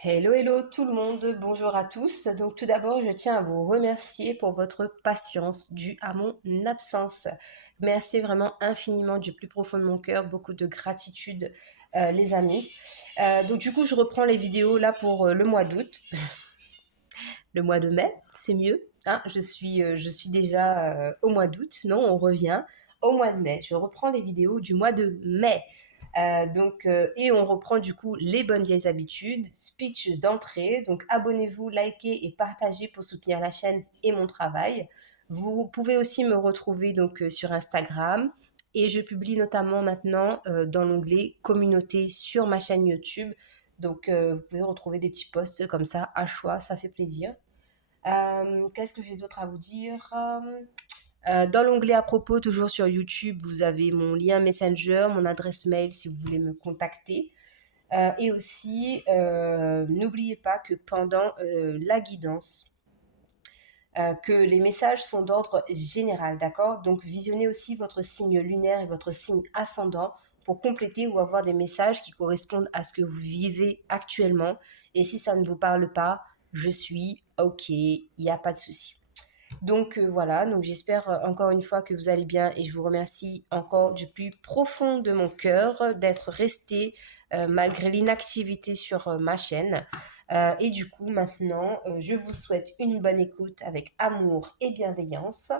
Hello, hello tout le monde, bonjour à tous. Donc tout d'abord, je tiens à vous remercier pour votre patience due à mon absence. Merci vraiment infiniment du plus profond de mon cœur, beaucoup de gratitude les amis. Donc du coup, je reprends les vidéos là pour le mois d'août, le mois de mai, c'est mieux. Hein, je suis déjà au mois d'août, non, on revient au mois de mai. Je reprends les vidéos du mois de mai. Et on reprend du coup les bonnes vieilles habitudes, speech d'entrée. Donc abonnez-vous, likez et partagez pour soutenir la chaîne et mon travail. Vous pouvez aussi me retrouver donc sur Instagram et je publie notamment maintenant dans l'onglet communauté sur ma chaîne YouTube. Donc vous pouvez retrouver des petits posts comme ça à choix, ça fait plaisir. Qu'est-ce que j'ai d'autre à vous dire? Dans l'onglet à propos, toujours sur YouTube, vous avez mon lien Messenger, mon adresse mail si vous voulez me contacter. Et aussi, n'oubliez pas que pendant la guidance, que les messages sont d'ordre général, d'accord? Donc visionnez aussi votre signe lunaire et votre signe ascendant pour compléter ou avoir des messages qui correspondent à ce que vous vivez actuellement. Et si ça ne vous parle pas, je suis OK, il n'y a pas de souci. Donc voilà, donc j'espère encore une fois que vous allez bien et je vous remercie encore du plus profond de mon cœur d'être resté malgré l'inactivité sur ma chaîne. Et du coup, maintenant, je vous souhaite une bonne écoute avec amour et bienveillance.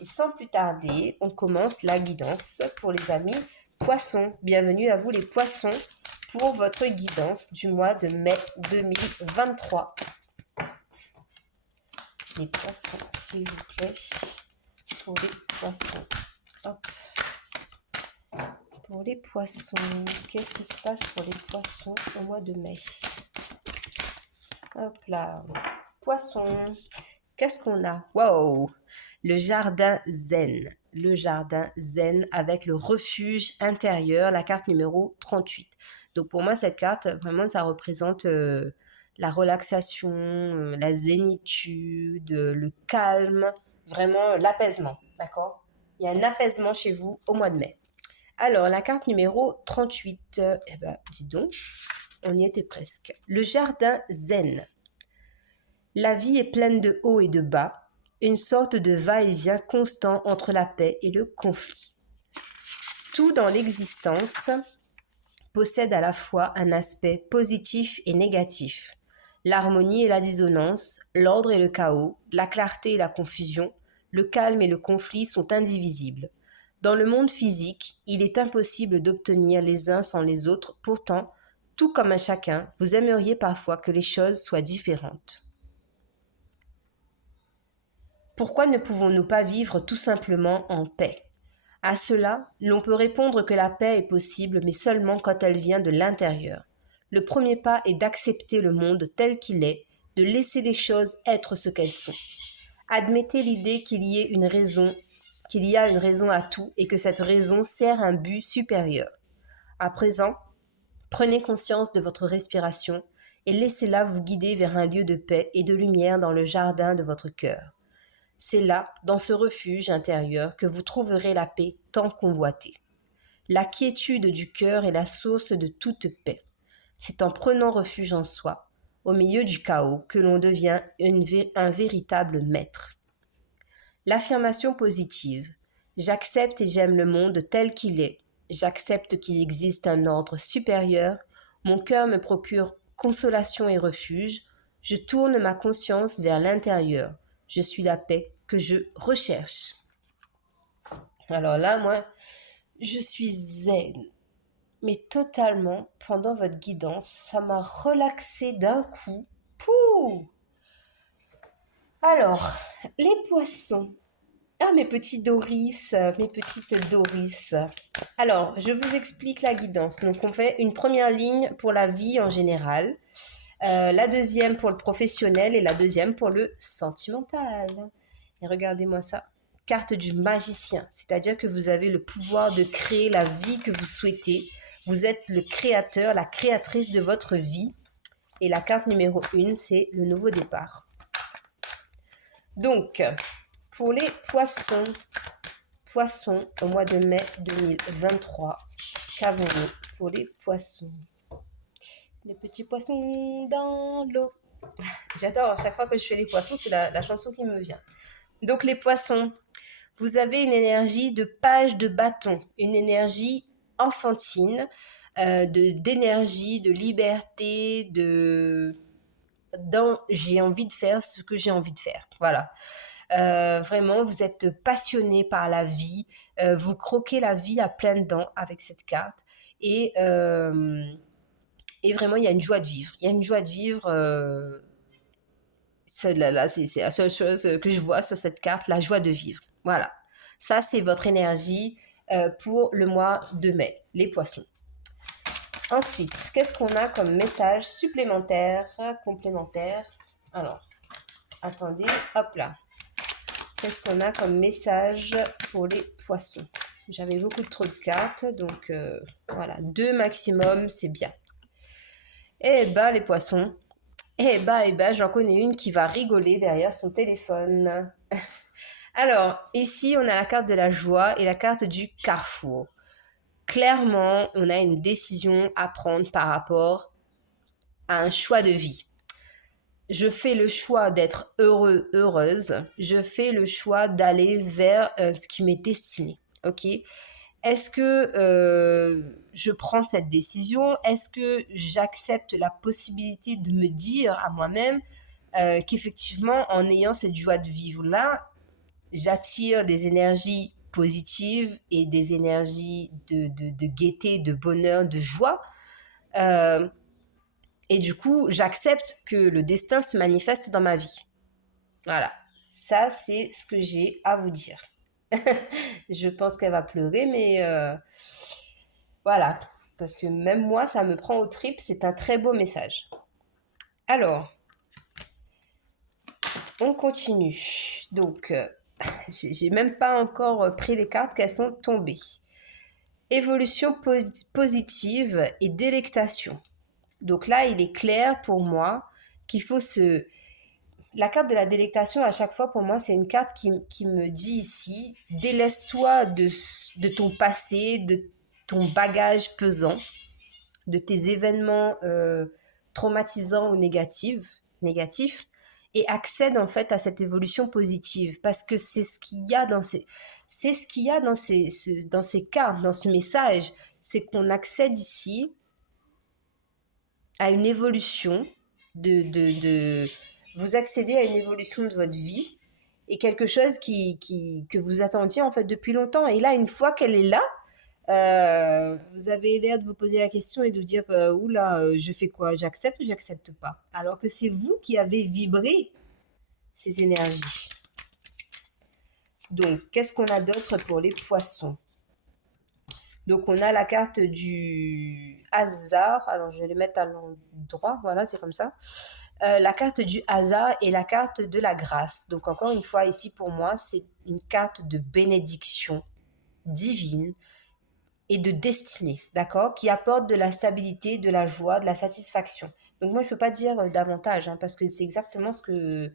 Et sans plus tarder, on commence la guidance pour les amis poissons. Bienvenue à vous les poissons pour votre guidance du mois de mai 2023. Les poissons, s'il vous plaît, pour les poissons. Hop. Pour les poissons, qu'est-ce qui se passe pour les poissons au mois de mai? Hop là. Poissons, qu'est-ce qu'on a? Wow! Le jardin zen. Le jardin zen avec le refuge intérieur, la carte numéro 38. Donc pour moi, cette carte, vraiment, ça représente la relaxation, la zénitude, le calme, vraiment l'apaisement, d'accord? Il y a un apaisement chez vous au mois de mai. Alors, la carte numéro 38, eh ben, dis donc, on y était presque. Le jardin zen. La vie est pleine de hauts et de bas, une sorte de va-et-vient constant entre la paix et le conflit. Tout dans l'existence possède à la fois un aspect positif et négatif. L'harmonie et la dissonance, l'ordre et le chaos, la clarté et la confusion, le calme et le conflit sont indivisibles. Dans le monde physique, il est impossible d'obtenir les uns sans les autres, pourtant, tout comme un chacun, vous aimeriez parfois que les choses soient différentes. Pourquoi ne pouvons-nous pas vivre tout simplement en paix? À cela, l'on peut répondre que la paix est possible, mais seulement quand elle vient de l'intérieur. Le premier pas est d'accepter le monde tel qu'il est, de laisser les choses être ce qu'elles sont. Admettez l'idée qu'il y a une raison à tout et que cette raison sert un but supérieur. À présent, prenez conscience de votre respiration et laissez-la vous guider vers un lieu de paix et de lumière dans le jardin de votre cœur. C'est là, dans ce refuge intérieur, que vous trouverez la paix tant convoitée. La quiétude du cœur est la source de toute paix. C'est en prenant refuge en soi, au milieu du chaos, que l'on devient un véritable maître. L'affirmation positive. J'accepte et j'aime le monde tel qu'il est. J'accepte qu'il existe un ordre supérieur. Mon cœur me procure consolation et refuge. Je tourne ma conscience vers l'intérieur. Je suis la paix que je recherche. Alors là, moi, je suis zen, mais totalement pendant votre guidance. Ça m'a relaxé d'un coup. Pouh! Alors, les poissons. Ah, mes petits Doris, mes petites Doris. Alors, je vous explique la guidance. Donc, on fait une première ligne pour la vie en général, la deuxième pour le professionnel et la deuxième pour le sentimental. Et regardez-moi ça. Carte du magicien, c'est-à-dire que vous avez le pouvoir de créer la vie que vous souhaitez. Vous êtes le créateur, la créatrice de votre vie. Et la carte numéro 1, c'est le nouveau départ. Donc, pour les poissons, au mois de mai 2023, qu'avons-nous pour les poissons? les petits poissons dans l'eau. J'adore, chaque fois que je fais les poissons, c'est la chanson qui me vient. Donc les poissons, vous avez une énergie de page de bâton, une énergie enfantine, d'énergie, de liberté, j'ai envie de faire ce que j'ai envie de faire. Voilà. Vraiment, vous êtes passionné par la vie, vous croquez la vie à pleines dents avec cette carte. Et, euh, et vraiment, il y a une joie de vivre. Il y a une joie de vivre. C'est la seule chose que je vois sur cette carte, la joie de vivre. Voilà. Ça, c'est votre énergie pour le mois de mai, les poissons. Ensuite, qu'est-ce qu'on a comme message supplémentaire, complémentaire? Alors, attendez, hop là. Qu'est-ce qu'on a comme message pour les poissons? J'avais beaucoup trop de cartes, donc voilà, 2 maximum, c'est bien. Eh ben, les poissons, eh ben, j'en connais une qui va rigoler derrière son téléphone. Alors, ici, on a la carte de la joie et la carte du carrefour. Clairement, on a une décision à prendre par rapport à un choix de vie. Je fais le choix d'être heureux, heureuse. Je fais le choix d'aller vers ce qui m'est destiné. Ok? Est-ce que je prends cette décision? Est-ce que j'accepte la possibilité de me dire à moi-même qu'effectivement, en ayant cette joie de vivre-là, j'attire des énergies positives et des énergies de gaieté, de bonheur, de joie. Et du coup, j'accepte que le destin se manifeste dans ma vie. Voilà. Ça, c'est ce que j'ai à vous dire. Je pense qu'elle va pleurer, mais voilà. Parce que même moi, ça me prend aux tripes. C'est un très beau message. Alors, on continue. Donc, j'ai même pas encore pris les cartes qu'elles sont tombées. Évolution positive et délectation. Donc là, il est clair pour moi qu'il faut se... La carte de la délectation, à chaque fois, pour moi, c'est une carte qui me dit ici, délaisse-toi de ton passé, de ton bagage pesant, de tes événements traumatisants ou négatifs, et accède en fait à cette évolution positive, parce que c'est ce qu'il y a dans dans ces cartes, dans ce message, c'est qu'on accède ici à une évolution vous accédez à une évolution de votre vie et quelque chose que vous attendiez en fait depuis longtemps. Et là, une fois qu'elle est là, vous avez l'air de vous poser la question et de dire oula, je fais quoi? J'accepte ou j'accepte pas? Alors que c'est vous qui avez vibré ces énergies. Donc, qu'est-ce qu'on a d'autre pour les poissons? Donc, on a la carte du hasard. Alors, je vais les mettre à l'endroit. Voilà, c'est comme ça. La carte du hasard et la carte de la grâce. Donc, encore une fois, ici, pour moi, c'est une carte de bénédiction divine et de destinée, d'accord? Qui apporte de la stabilité, de la joie, de la satisfaction. Donc, moi, je ne peux pas dire davantage, hein, parce que c'est exactement ce que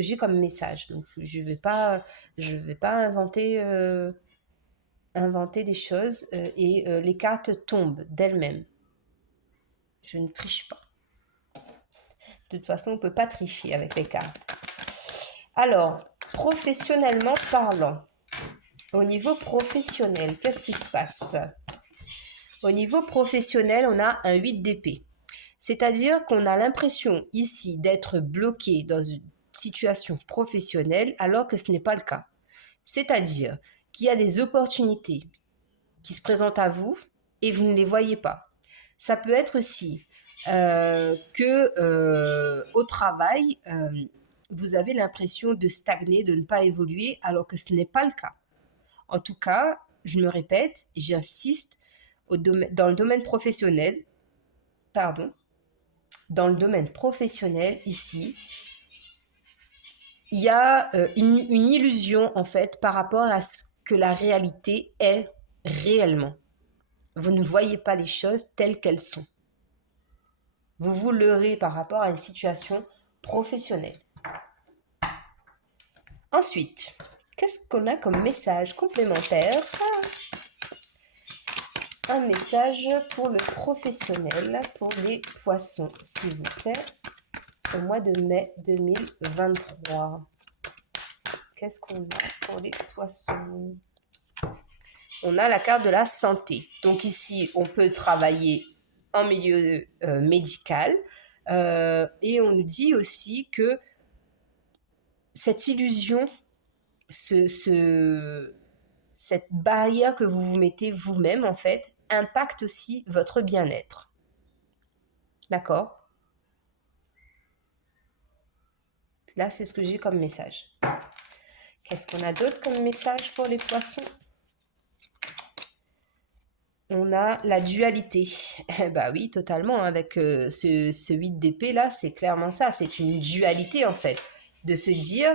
j'ai comme message. Donc, je ne vais pas inventer des choses et les cartes tombent d'elles-mêmes. Je ne triche pas. De toute façon, on ne peut pas tricher avec les cartes. Alors, professionnellement parlant, au niveau professionnel, qu'est-ce qui se passe? Au niveau professionnel, on a un 8 d'épée. C'est-à-dire qu'on a l'impression ici d'être bloqué dans une situation professionnelle alors que ce n'est pas le cas. C'est-à-dire qu'il y a des opportunités qui se présentent à vous et vous ne les voyez pas. Ça peut être aussi au travail, vous avez l'impression de stagner, de ne pas évoluer, alors que ce n'est pas le cas. En tout cas, je me répète, j'insiste, dans le domaine professionnel, ici, il y a une illusion, en fait, par rapport à ce que la réalité est réellement. Vous ne voyez pas les choses telles qu'elles sont. Vous vous leurrez par rapport à une situation professionnelle. Ensuite, qu'est-ce qu'on a comme message complémentaire? un message pour le professionnel, pour les poissons, s'il vous plaît, au mois de mai 2023. Qu'est-ce qu'on a pour les poissons? On a la carte de la santé. Donc ici, on peut travailler en milieu médical. Et on nous dit aussi que cette illusion, cette barrière que vous vous mettez vous-même, en fait, impacte aussi votre bien-être. D'accord? Là, c'est ce que j'ai comme message. Qu'est-ce qu'on a d'autre comme message pour les poissons? On a la dualité. Bah oui, totalement. Avec ce 8 d'épée là, c'est clairement ça. C'est une dualité en fait. De se dire,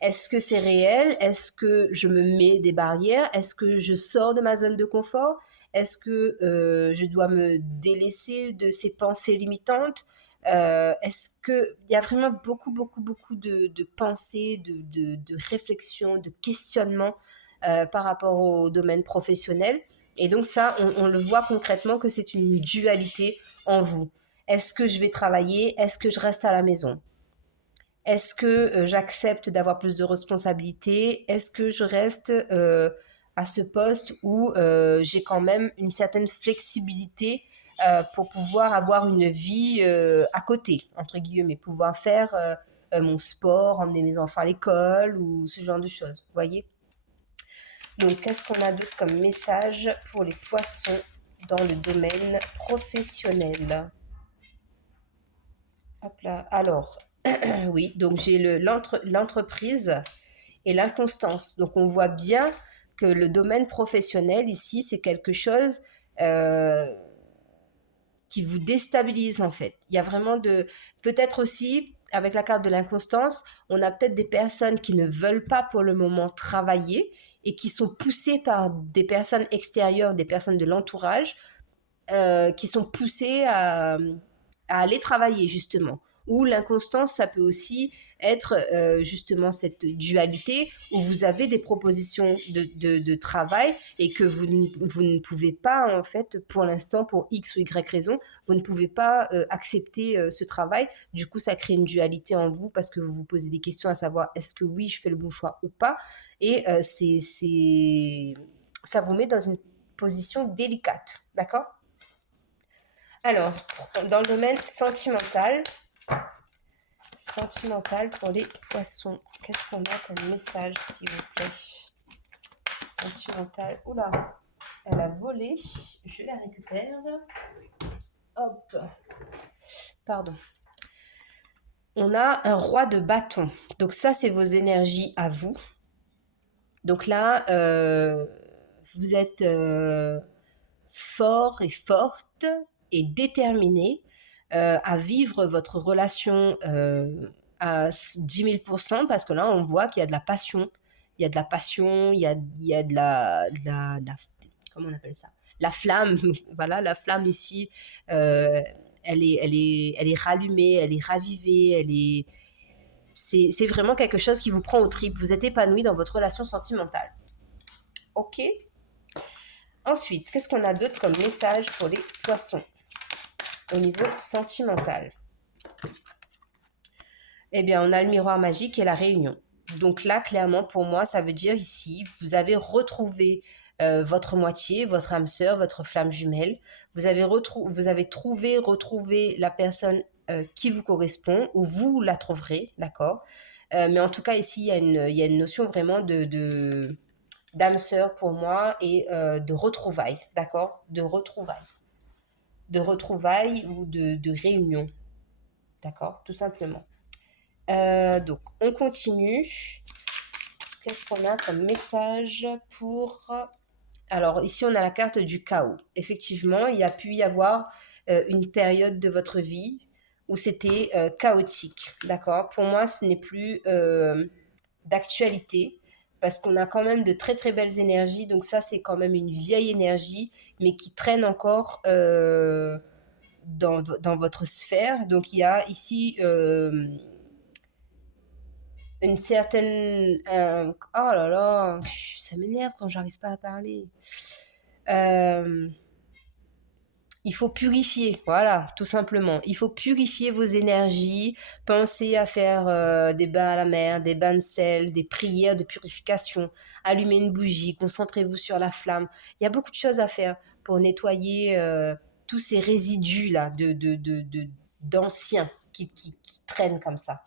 est-ce que c'est réel? Est-ce que je me mets des barrières? Est-ce que je sors de ma zone de confort? Est-ce que je dois me délaisser de ces pensées limitantes? Est-ce qu'il y a vraiment beaucoup, beaucoup, beaucoup de pensées, de réflexions, de questionnements par rapport au domaine professionnel? Et donc ça, on le voit concrètement que c'est une dualité en vous. Est-ce que je vais travailler? Est-ce que je reste à la maison? Est-ce que j'accepte d'avoir plus de responsabilités? Est-ce que je reste à ce poste où j'ai quand même une certaine flexibilité pour pouvoir avoir une vie à côté, entre guillemets, pouvoir faire mon sport, emmener mes enfants à l'école ou ce genre de choses, vous voyez? Donc, qu'est-ce qu'on a d'autre comme message pour les poissons dans le domaine professionnel? Hop là. Alors, oui, donc j'ai l'entreprise et l'inconstance. Donc, on voit bien que le domaine professionnel ici, c'est quelque chose euh, qui vous déstabilise en fait. Il y a vraiment de... Peut-être aussi, avec la carte de l'inconstance, on a peut-être des personnes qui ne veulent pas pour le moment travailler et qui sont poussées par des personnes extérieures, des personnes de l'entourage, qui sont poussées à aller travailler justement. Ou l'inconstance, ça peut aussi être justement cette dualité où vous avez des propositions de travail et que vous ne pouvez pas, en fait, pour l'instant, pour X ou Y raison, vous ne pouvez pas accepter ce travail. Du coup, ça crée une dualité en vous parce que vous vous posez des questions à savoir est-ce que oui, je fais le bon choix ou pas. Et ça vous met dans une position délicate. D'accord? Alors, dans le domaine sentimental pour les poissons, qu'est-ce qu'on a comme message, s'il vous plaît? Sentimental, oula, elle a volé, je la récupère. Hop, pardon. On a un roi de bâton. Donc ça, c'est vos énergies à vous. Donc là, vous êtes fort et forte et déterminée à vivre votre relation à 10 000% parce que là, on voit qu'il y a de la passion. Il y a de la passion, il y a comment on appelle ça? La flamme, voilà, la flamme ici, elle est rallumée, elle est ravivée, c'est vraiment quelque chose qui vous prend aux tripes. Vous êtes épanoui dans votre relation sentimentale. Ok. Ensuite, qu'est-ce qu'on a d'autre comme message pour les poissons au niveau sentimental? Eh bien, on a le miroir magique et la réunion. Donc là, clairement, pour moi, ça veut dire ici, vous avez retrouvé votre moitié, votre âme sœur, votre flamme jumelle. Vous avez retrouvé la personne qui vous correspond, ou vous la trouverez, d'accord? Mais en tout cas, ici, il y a une notion vraiment d'âme sœur pour moi et de retrouvailles, d'accord? De retrouvailles. De retrouvailles ou de réunion, d'accord? Tout simplement. Donc, on continue. Qu'est-ce qu'on a comme message pour... Alors, ici, on a la carte du chaos. Effectivement, il y a pu y avoir une période de votre vie où c'était chaotique, d'accord? Pour moi, ce n'est plus d'actualité parce qu'on a quand même de très très belles énergies. Donc ça, c'est quand même une vieille énergie, mais qui traîne encore dans votre sphère. Donc il y a ici une certaine... oh là là, ça m'énerve quand j'arrive pas à parler. Euh, Il faut purifier, voilà, tout simplement. Il faut purifier vos énergies. Pensez à faire des bains à la mer, des bains de sel, des prières de purification. Allumez une bougie, concentrez-vous sur la flamme. Il y a beaucoup de choses à faire pour nettoyer tous ces résidus-là d'anciens qui traînent comme ça.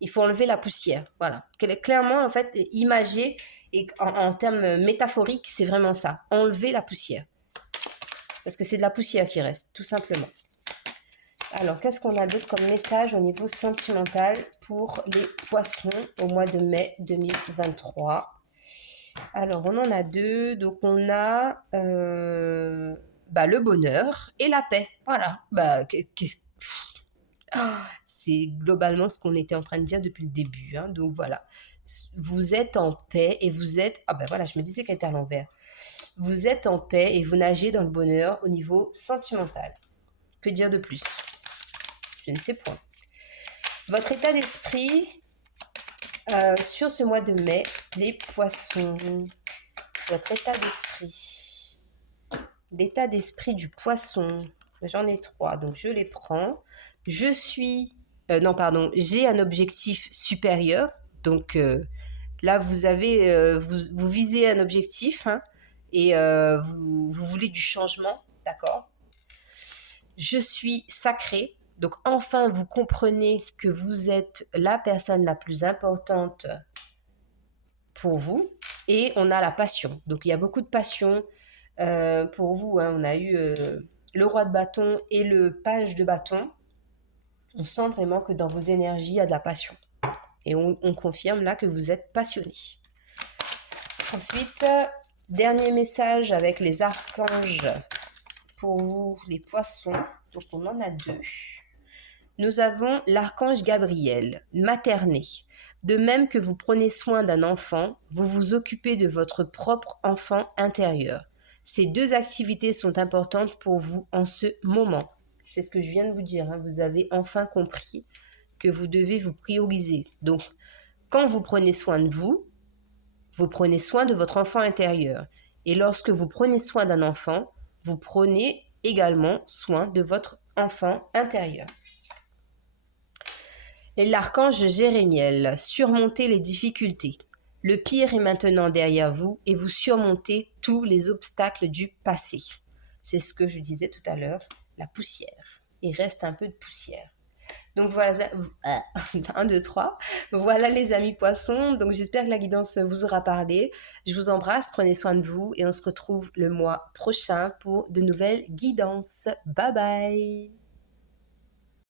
Il faut enlever la poussière, voilà. Clairement, en fait, imagé et en termes métaphoriques, c'est vraiment ça. Enlever la poussière. Parce que c'est de la poussière qui reste, tout simplement. Alors, qu'est-ce qu'on a d'autre comme message au niveau sentimental pour les poissons au mois de mai 2023? Alors, on en a deux. Donc, on a le bonheur et la paix. Voilà. C'est globalement ce qu'on était en train de dire depuis le début. Hein. Donc, voilà. Vous êtes en paix et vous êtes... Ah ben voilà, je me disais qu'elle était à l'envers. Vous êtes en paix et vous nagez dans le bonheur au niveau sentimental. Que dire de plus? Je ne sais point. Votre état d'esprit sur ce mois de mai, les poissons. Votre état d'esprit. L'état d'esprit du poisson. J'en ai 3, donc je les prends. Je suis... j'ai un objectif supérieur. Donc là, vous avez... vous visez un objectif hein, et vous voulez du changement, d'accord? Je suis sacré. Donc enfin, vous comprenez que vous êtes la personne la plus importante pour vous. Et on a la passion. Donc il y a beaucoup de passion pour vous. Hein. On a eu le roi de bâton et le page de bâton. On sent vraiment que dans vos énergies, il y a de la passion. Et on confirme là que vous êtes passionné. Ensuite, dernier message avec les archanges pour vous, les poissons. Donc on en a 2. Nous avons l'archange Gabriel, materné. De même que vous prenez soin d'un enfant, vous vous occupez de votre propre enfant intérieur. Ces 2 activités sont importantes pour vous en ce moment. C'est ce que je viens de vous dire. Hein. Vous avez enfin compris que vous devez vous prioriser. Donc, quand vous prenez soin de vous, vous prenez soin de votre enfant intérieur. Et lorsque vous prenez soin d'un enfant, vous prenez également soin de votre enfant intérieur. Et l'archange Jérémiel, surmontez les difficultés. Le pire est maintenant derrière vous et vous surmontez tous les obstacles du passé. C'est ce que je disais tout à l'heure, la poussière. Il reste un peu de poussière. Donc voilà, 1, 2, 3. Voilà les amis poissons. Donc j'espère que la guidance vous aura parlé. Je vous embrasse, prenez soin de vous et on se retrouve le mois prochain pour de nouvelles guidances. Bye bye.